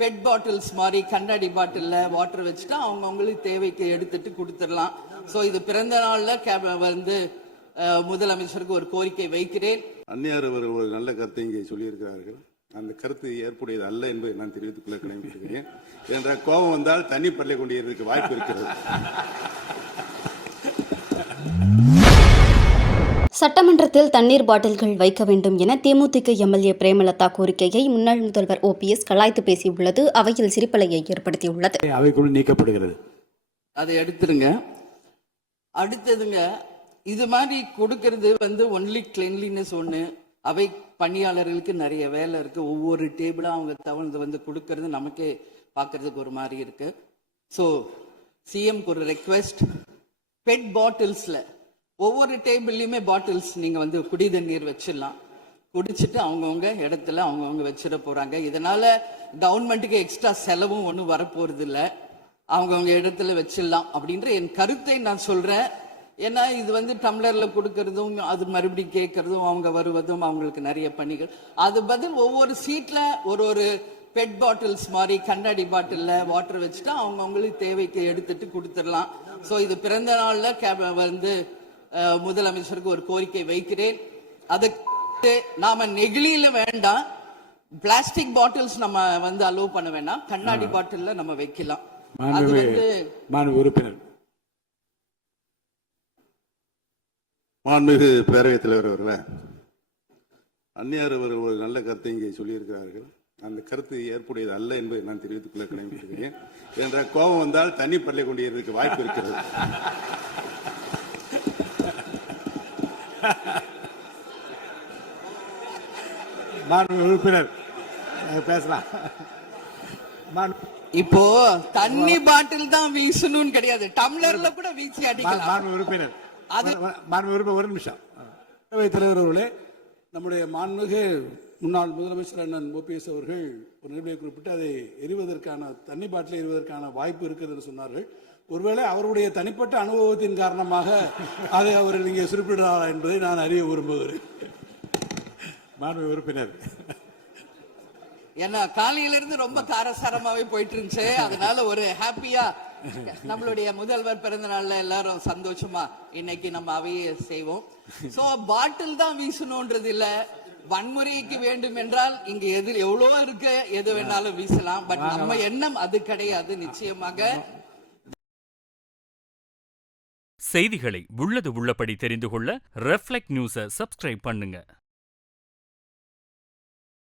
Bed bottles மாதிரி கண்ணாடி பாட்டில்ல வாட்டர் வச்சுட்டு அவங்களுக்கு தேவைக்கு எடுத்துட்டு கொடுத்துடலாம். ஸோ இது பிறந்த நாள்ல வந்து முதலமைச்சருக்கு ஒரு கோரிக்கை வைக்கிறேன். அந்நியார் அவர்கள் ஒரு நல்ல கருத்தை இங்கே சொல்லியிருக்கிறார்கள். அந்த கருத்து ஏற்புடையது அல்ல என்பதை நான் தெரிவித்துக் கொள்ள கடமைப்பட்டிருக்கிறேன். என்ற கோபம் வந்தால் தண்ணி பல்லை கொண்டிருக்க வாய்ப்பு இருக்கிறது. சட்டமன்றத்தில் தண்ணீர் பாட்டில்கள் வைக்க வேண்டும் என தேமுதிக எம்எல்ஏ பிரேமலதா கோரிக்கையை முன்னாள் முதல்வர் OPS கலாய்த்து பேசியுள்ளது அவையில் சிரிப்பலையை ஏற்படுத்தியுள்ளது. அவைக்குள் நீக்கப்படுகிறது. அதை எடுத்துருங்க. அடுத்ததுங்க, இது மாதிரி கொடுக்கறது வந்து ஒன்லி கிளீன்லினஸ் ஒன்று. அவை பணியாளர்களுக்கு நிறைய வேலை இருக்கு. ஒவ்வொரு டேபிளா அவங்க தவழ்ந்து வந்து கொடுக்கறது நமக்கே பார்க்கறதுக்கு ஒரு மாதிரி இருக்கு. ஸோ சிஎம்க்கு ஒரு ரெக்வெஸ்ட், பெட் பாட்டில்ஸ்ல ஒவ்வொரு டேபிள்லையுமே பாட்டில்ஸ் நீங்க வந்து குடித நீர் வச்சிடலாம். குடிச்சிட்டு அவங்கவுங்க இடத்துல அவங்கவுங்க வச்சிட போறாங்க. இதனால கவர்மெண்ட்டுக்கு எக்ஸ்ட்ரா செலவும் ஒன்றும் வரப்போறது இல்லை. அவங்கவுங்க இடத்துல வச்சிடலாம் அப்படின்ற என் கருத்தை நான் சொல்றேன். ஏன்னா இது வந்து டம்ளர்ல கொடுக்கறதும் அது மறுபடியும் கேட்கறதும் அவங்க வருவதும் அவங்களுக்கு நிறைய பணிகள். அது பதில் ஒவ்வொரு சீட்ல ஒரு பெட் பாட்டில்ஸ் மாதிரி கண்ணாடி பாட்டில்ல வாட்டர் வச்சுட்டு அவங்களுக்கு தேவைக்கு எடுத்துட்டு கொடுத்துடலாம். ஸோ இது பிறந்த நாள்ல வந்து முதலமைச்சருக்கு ஒரு கோரிக்கை வைக்கிறேன். அதுக்கு நாம நெகிழியில வேண்டாம், பிளாஸ்டிக் பாட்டில்ஸ் நம்ம வந்து அலோவ் பண்ண வேண்டாம், கண்ணாடி பாட்டில்ல நம்ம வைக்கலாம். அது வந்து மாண்புமிகு பேரவைத் தலைவர் அவர்களே, அந்நியார் அவர்கள் ஒரு நல்ல கருத்தை இங்கே சொல்லியிருக்கிறார்கள். அந்த கருத்து ஏற்புடையது அல்ல என்பதை நான் தெரிவித்துக் கொள்ள கடமைப்பட்டிருக்கிறேன். என்ற கோபம் வந்தால் தண்ணி பல்லை கொண்டிருக்க வாய்ப்பு இருக்கிறது. உறுப்பினர் பேசலாம். இப்போ தண்ணி பாட்டில் தான் வீசணும்னு கிடையாது, டம்ளர்ல கூட வீசி அடிக்கலாம். உறுப்பினர் ஒரு நிமிஷம். தலைவர் அவர்களே, நம்முடைய மாண்புமிகு முன்னாள் முதலமைச்சர் அண்ணன் OPS அவர்கள் ஒரு நிலையை குறிப்பிட்டு அதை எரிவதற்கான தண்ணி பாட்டிலை எரிவதற்கான வாய்ப்பு இருக்கிறது என்று சொன்னார்கள். ஒருவேளை அவருடைய தனிப்பட்ட அனுபவத்தின் காரணமாக அதை அவர் இங்கே குறிப்பிடுறாரா என்பதை நான் அறிய விரும்புகிறேன். மாண்புமிகு உறுப்பினர், ஏன்னா காலையில இருந்து ரொம்ப காரசாரமாவே போயிட்டு இருந்துச்சு. அதனால ஒரு ஹாப்பியா நம்மளுடைய முதல்வர் பிறந்த நாள்ல எல்லாரும் சந்தோஷமா இன்னைக்கு நம்ம அவையை செய்வோம். சோ பாட்டில் தான் வீசணும்ன்றது இல்ல. வன்முறைக்கு வேண்டும் என்றால் இங்க எவ்வளவோ இருக்கு, எது வேணாலும் வீசலாம். பட் நம்ம எண்ணம் அது கிடையாது. நிச்சயமாக செய்திகளை உள்ளது உள்ளபடி தெரிந்து கொள்ள ரெஃப்ளெக்ட் நியூஸை சப்ஸ்கிரைப் பண்ணுங்க.